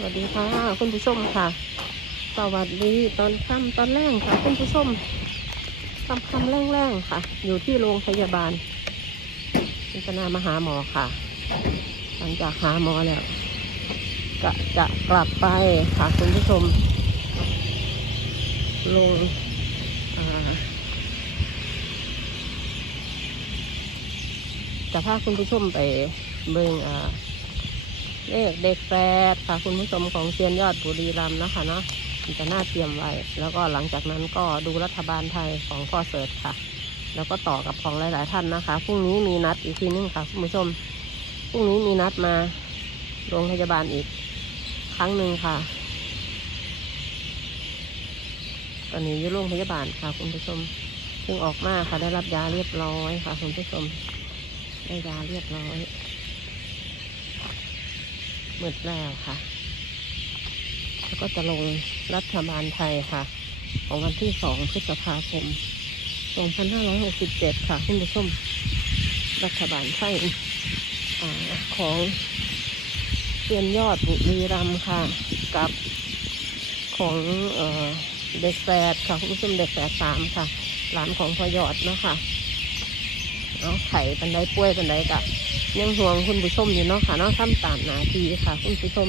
สวัสดีค่ะ คุณผู้ชมค่ะ สวัสดีตอนค่ำตอนแรกค่ะ คุณผู้ชมค่ำค่ำแรงๆค่ะ อยู่ที่โรงพยาบาลพิจารณามาหาหมอค่ะ หลังจากหาหมอแล้วจะจะกลับไปค่ะคุณผู้ชม ลงอ่าจะพาคุณผู้ชมไปเบิ่งอ่า เลขเด็กแปดค่ะคุณผู้ชมของเซียนยอดบุรีรัมย์นะคะเนาะจะน่าเตรียมไว้ แล้วก็หลังจากนั้นก็ดูรัฐบาลไทยของพ่อเสิร์ชค่ะ แล้วก็ต่อกับของหลาย ๆ ท่านนะคะพรุ่งนี้มีนัดอีกทีนึงค่ะคุณผู้ชมพรุ่งนี้มีนัดมาโรงพยาบาลอีกครั้งหนึ่งค่ะ ตอนนี้อยู่โรงพยาบาลค่ะ คุณผู้ชมเพิ่งออกมาค่ะได้รับยาเรียบร้อยค่ะ คุณผู้ชมได้ยาเรียบร้อย หมดแล้วค่ะ แล้วก็จะลงรัฐบาลไทยค่ะ ของวันที่สองพฤษภาคม 2567 ค่ะ คุณผู้ชมรัฐบาลไทยอของเซียนยอดบุรีรัมค่ะ กับของเด็กแฝดค่ะ คุณผู้ชมเด็กแฝดสามค่ะ หลานของพยอดเนาะค่ะเอาไข่ปันไดป่วยปันไดกะ ยังห่วงคุณผู้ชมอยู่เนาะค่ะเนาะทำตามหนาทีค่ะ คุณผู้ชม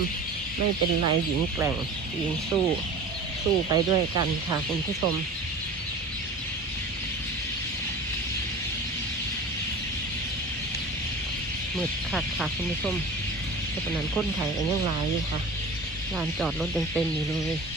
ไม่เป็นไรหญิงแกร่งหญิงสู้สู้ไปด้วยกันค่ะ คุณผู้ชมมืดคักค่ะคุณผู้ชมแต่ปานนั้นคนไทยกันยังหลายอยู่ค่ะลานจอดรถยังเต็มอยู่เลย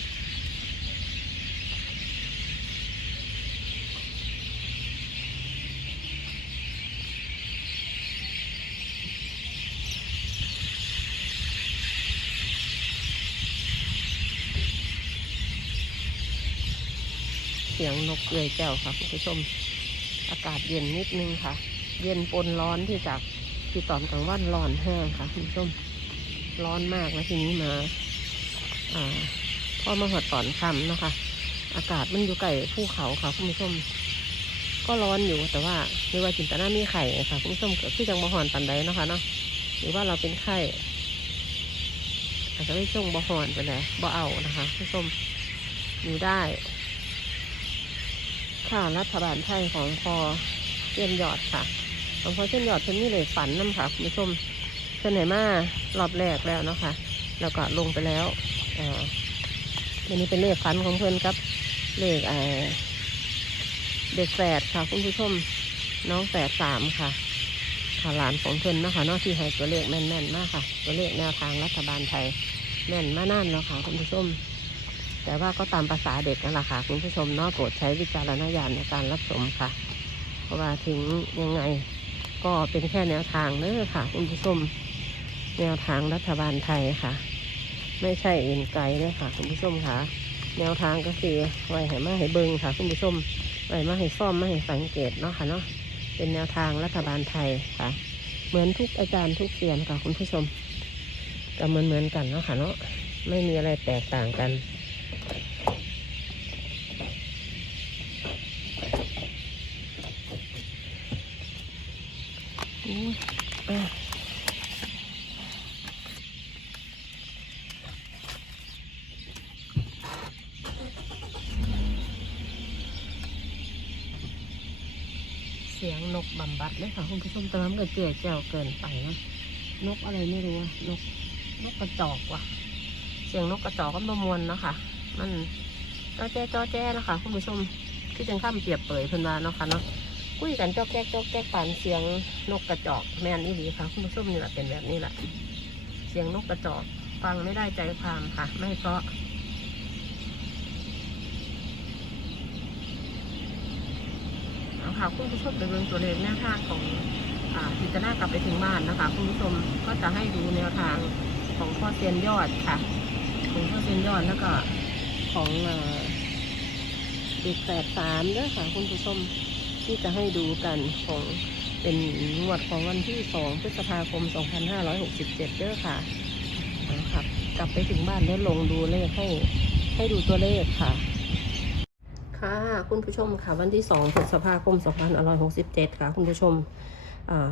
เสียงนกเกยแก้วค่ะคุณผู้ชม อากาศเย็นนิดนึงค่ะ เย็นปนร้อนที่จากที่ตอนกลางวันร้อนแห้งค่ะคุณผู้ชม ร้อนมากแล้วทีนี้มาอ่าพอมาหอดตอนค่ำนะคะ อากาศมันอยู่ใกล้ภูเขาค่ะคุณผู้ชม ก็ร้อนอยู่แต่ว่าไม่ว่าจินตนามีไข่ค่ะคุณผู้ชมเกิดที่จังบะหอนปันใดนะคะเนาะหรือว่าเราเป็นไข้อาจจะไม่ช่วงบะหอนไปเลยบ่เอานะคะคุณผู้ชมอยู่ได้ ค่ะ รัฐบาลไทยของพอเส้นยอดค่ะของพอเส้นยอดเพิ่นนี่เลยฝันน้ำค่ะคุณผู้ชมเพิ่นไหนมารอบแรกแล้วเนาะค่ะ แล้วก็ลงไปแล้วอ่ออันนี้เป็นเลขฝันของเพิ่นครับ เลขเอ่อเด็กแฝดค่ะ คุณผู้ชมน้องแฝดสามค่ะค่ะหลานของเพิ่นเนาะคะนอกที่ให้ตัวเลขแม่นๆมากค่ะ ตัวเลขแนวทางรัฐบาลไทยแม่นมานานแล้วค่ะคุณผู้ชม แต่ว่าก็ตามภาษาเด็กนั่นแหละค่ะ คุณผู้ชมเนาะโปรดใช้วิจารณญาณในการรับชมค่ะ เพราะว่าถึงยังไงก็เป็นแค่แนวทางเน้อค่ะ คุณผู้ชมแนวทางรัฐบาลไทยค่ะ ไม่ใช่อื่นไกลเลยค่ะ คุณผู้ชมค่ะ แนวทางก็คือไว้ให้มาให้เบิงค่ะ คุณผู้ชมไว้มาให้ซ่อมมาให้สังเกตเนาะค่ะเนาะเป็นแนวทางรัฐบาลไทยค่ะ เหมือนทุกอาจารย์ทุกเซียนค่ะ คุณผู้ชมก็เหมือนเหมือนกันเนาะค่ะเนาะไม่มีอะไรแตกต่างกัน สียงนกบำบัดเลยค่ะคุณผู้ชมแต่ว่ามันก็เจือแจวเกินไปนะนกอะไรไม่รู้นกนกกระจอกว่ะ เสียงนกกระจอกก็ประมวลเนาะคะมันจ้อแจ้จ้อแจ้นะคะคุณผู้ชมคือจังข้ามเปียบเปรยเพิ่นวาเนาะค่ะเนาะคุยกันจอกแจ๊กจอแจ๊กปานเสียงนกกระจอกแม่นนี่ดีค่ะ คุณผู้ชมนี่แหละเป็นแบบนี้แหละเสียงนกกระจอกฟังไม่ได้ใจความค่ะ ไม่เพราะเอา ค่ะคุณผู้ชมไปเบิ่งตัวเลขแนวทางของพิจารณากลับไปถึงบ้านนะคะ คุณผู้ชมก็จะให้ดูแนวทางของพ่อเซียนยอดค่ะ ของพ่อเซียนยอดแล้วก็ของเด็กแฝดสามเด้อค่ะคุณผู้ชมที่จะให้ดูกันของเป็นงวดของวันที่2พฤษภาคม 2567เด้อค่ะนะครับ กลับไปถึงบ้านแล้วลงดูเลขให้ให้ดูตัวเลขค่ะ ค่ะ คุณผู้ชมค่ะ วันที่2พฤษภาคม2567 ค่ะ คุณผู้ชม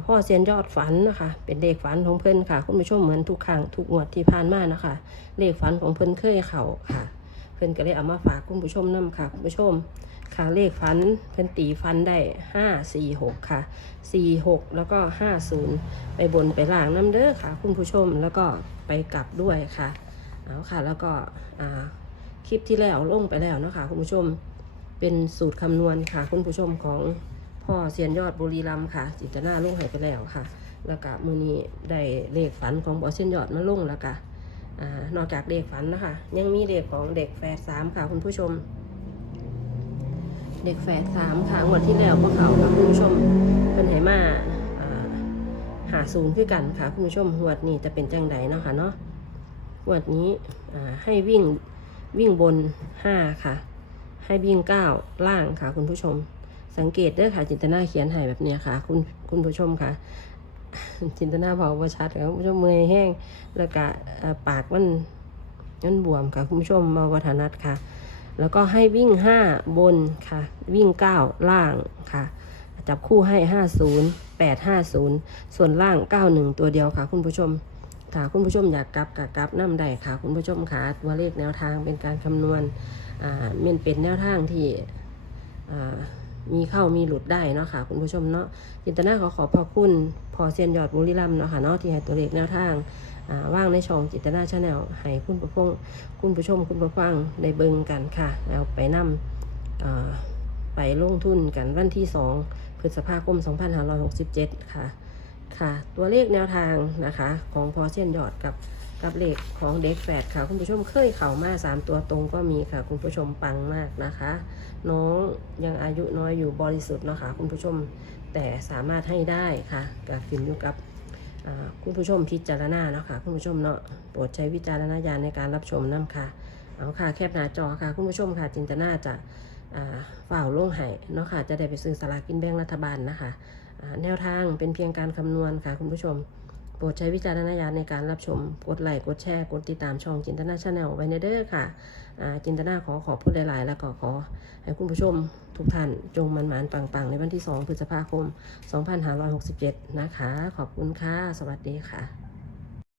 พ่อเซียนยอดฝันนะคะ เป็นเลขฝันของเพิ่อนค่ะ คุณผู้ชมเหมือนทุกครั้งทุกงวดที่ผ่านมานะคะ เลขฝันของเพิ่อนเคยเข่าค่ะ เพิ่อนก็เลยเอามาฝากคุณผู้ชมนํค่ะ คุณผู้ชม ค่ะเลขฝันเพิ่นตีฟันได้ห้าสี่หกค่ะสี่หกแล้วก็ห้าศูนย์ไปบนไปล่างน้ำเด้อค่ะ คุณผู้ชมแล้วก็ไปกลับด้วยค่ะเอาค่ะแล้วก็คลิปที่แล้วลงไปแล้วเนาะคะคุณผู้ชม เป็นสูตรคำนวณค่ะ คุณผู้ชมของพ่อเซียนยอดบุรีรัมย์ค่ะ จิตนาลงให้ไปแล้วค่ะ แล้วก็มือนี้ได้เลขฝันของบอเซียนยอดมาลงแล้วก็อ่านอกจากเลขฝันนะคะ ยังมีเลขของเด็กแฝดสามค่ะ คุณผู้ชม เด็กแฝดสามค่ะงวดที่แล้วพวกเขาค่ะคุณผู้ชมเป็นไหมาอ่าหาศูนย์คือกันค่ะ คุณผู้ชมงวดนี้จะเป็นจังไดเนาะค่ะเนาะงวดนี้ให้วิ่งวิ่งบนห้าค่ะ ให้วิ่งเก้าล่างค่ะ คุณผู้ชม สังเกตเด้อค่ะ จินตนาเขียนให้แบบเนี้ยค่ะ คุณคุณผู้ชมค่ะ จินตนาเบาว่าชัดค่ะคุณผู้ชมมือแห้ง แล้วก็ปากมันมันบวมค่ะ คุณผู้ชมมาวัฒนัดค่ะ แล้วก็ให้วิ่ง5บนค่ะ วิ่ง9ล่างค่ะ จับคู่ให้50 850ส่วนล่าง91ตัวเดียวค่ะ คุณผู้ชม ถ้าคุณผู้ชมอยากกลับกับกลับน้ำใดค่ะ คุณผู้ชมค่ะตัวเลขแนวทางเป็นการคำนวณอ่ามันเป็นแนวทางที่อ่ามีเข้ามีหลุดได้เนาะค่ะ คุณผู้ชมเนาะจินตนาขอขอบพระคุณพอเซียนยอดบุรีรัมเนาะค่ะเนาะที่ให้ตัวเลขแนวทางอ่าว่างในช่องจินตนาชาแนลให้คุณผู้ชมคุณผู้ชมคุณผู้ฟังได้เบิ่งกันค่ะแล้วไปนำเอ่อไปลงทุนกันวันที่ 2 พฤษภาคม 2567 ค่ะ ค่ะ ตัวเลขแนวทางนะคะ ของพอเช่นยอดกับกับเลขของเด็กแฝดค่ะคุณผู้ชมเคยเข่ามา3ตัวตรงก็มีค่ะ คุณผู้ชมปังมากนะคะ น้องยังอายุน้อยอยู่บริสุทธิ์เนาะค่ะคุณผู้ชมแต่สามารถให้ได้ค่ะกับขึ้นอยู่กับคุณผู้ชมพิจารณาเนาะค่ะคุณผู้ชมเนาะโปรดใช้วิจารณญาณในการรับชมน้ำค่ะเอาค่ะแคบหน้าจอค่ะคุณผู้ชมค่ะจินตนาจะอ่าฝ่าวลงไห้เนาะค่ะจะได้ไปซื้อสลากินแบ่งรัฐบาลนะคะ แนวทางเป็นเพียงการคำนวณค่ะคุณผู้ชม โปรดใช้วิจารณญาณในการรับชม กดไลค์ กดแชร์ กดติดตามช่องจินตนาชาแนลไว้ในเด้อค่ะ จินตนาขอขอบพูดหลายๆ แล้วก็ขอให้คุณผู้ชมทุกท่านจงมันหมานปัง ๆ ในวันที่ 2 พฤษภาคม 2567 นะคะ ขอบคุณค่ะ สวัสดีค่ะ